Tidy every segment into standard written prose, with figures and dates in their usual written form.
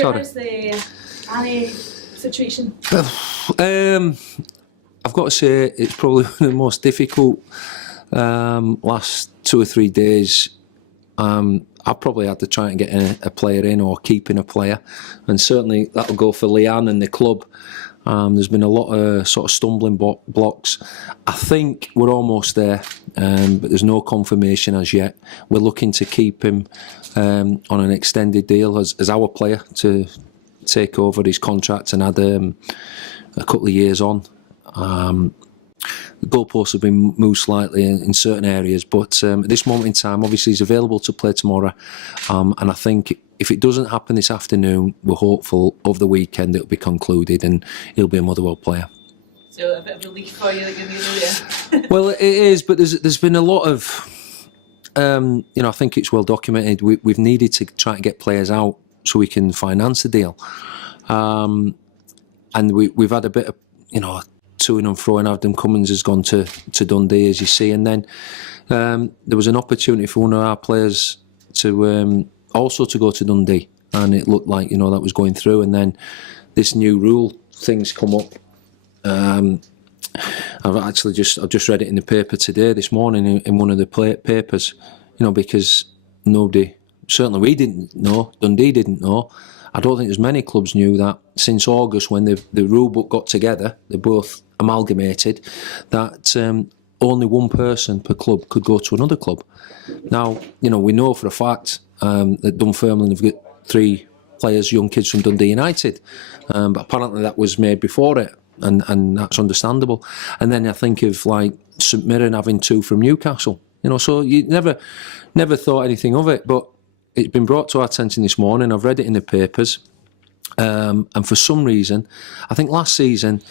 Sorry. How's the Annie situation? I've got to say it's probably one of the most difficult last 2 or 3 days. I've probably had to try and get a player in or keeping a player, and certainly that'll go for Leanne and the club. There's been a lot of sort of stumbling blocks. I think we're almost there, but there's no confirmation as yet. We're looking to keep him on an extended deal as our player to take over his contract and add a couple of years on. The goalposts have been moved slightly in certain areas, but at this moment in time, obviously he's available to play tomorrow, and I think if it doesn't happen this afternoon, we're hopeful over the weekend it'll be concluded and he'll be a Motherwell player. So a bit of relief for you that you're nearly there. Well, it is, but there's been a lot of, I think it's well documented. We've needed to try and get players out so we can finance the deal, and we've had a bit of, to and fro, and Adam Cummins has gone to Dundee, as you see, and then there was an opportunity for one of our players to also to go to Dundee, and it looked like that was going through, and then this new rule things come up. I've just read it in the paper this morning in one of the papers, because nobody, certainly we didn't know, Dundee didn't know. I don't think there's many clubs knew that since August, when the rule book got together, they both amalgamated, that only one person per club could go to another club. Now, we know for a fact that Dunfermline have got 3 players, young kids from Dundee United, but apparently that was made before it, and that's understandable. And then I think of like St Mirren having 2 from Newcastle, so you never thought anything of it, but it's been brought to our attention this morning. I've read it in the papers, and for some reason, I think last season,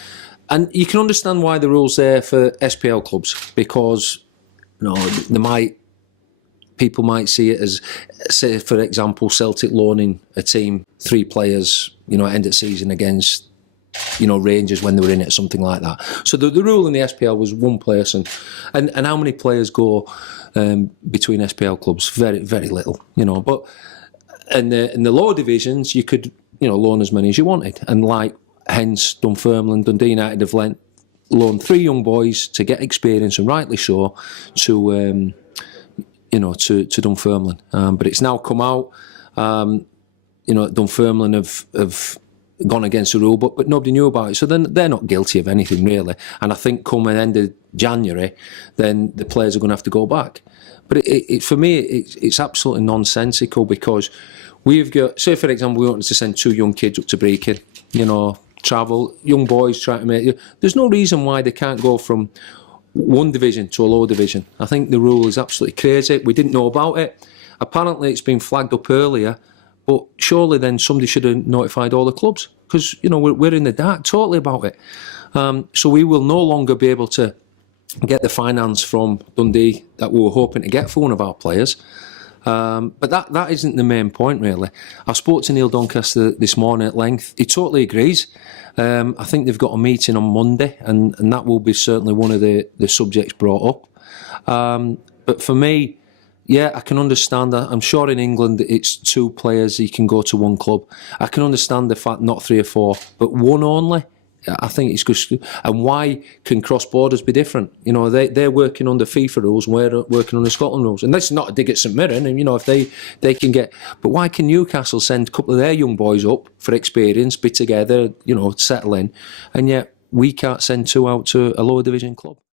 and you can understand why the rule's there for SPL clubs, because people might see it as, say, for example, Celtic loaning a team 3 players, end of season against, Rangers when they were in it, something like that. So the rule in the SPL was 1 person, and how many players go between SPL clubs? Very, very little, But in the lower divisions, you could, loan as many as you wanted, and hence Dunfermline, Dundee United have loaned 3 young boys to get experience, and rightly so, to Dunfermline. But it's now come out, Dunfermline have gone against the rule, but nobody knew about it, so then they're not guilty of anything really. And I think come the end of January, then the players are going to have to go back. But for me, it's absolutely nonsensical, because we've got, say for example, we wanted to send 2 young kids up to Brecon, travel, young boys trying to make. There's no reason why they can't go from 1 division to a lower division. I think the rule is absolutely crazy. We didn't know about it. Apparently, it's been flagged up earlier. But surely then somebody should have notified all the clubs, because we're in the dark totally about it. So we will no longer be able to get the finance from Dundee that we were hoping to get for one of our players. But that isn't the main point really. I spoke to Neil Doncaster this morning at length. He totally agrees. I think they've got a meeting on Monday, and that will be certainly one of the subjects brought up. But for me, yeah, I can understand that. I'm sure in England it's 2 players, you can go to 1 club. I can understand the fact not 3 or 4, but 1 only. I think it's just. And why can cross borders be different? They're working under FIFA rules, and we're working under Scotland rules. And that's not a dig at St Mirren. And if they can get, but why can Newcastle send a couple of their young boys up for experience, be together, settle in, and yet we can't send 2 out to a lower division club?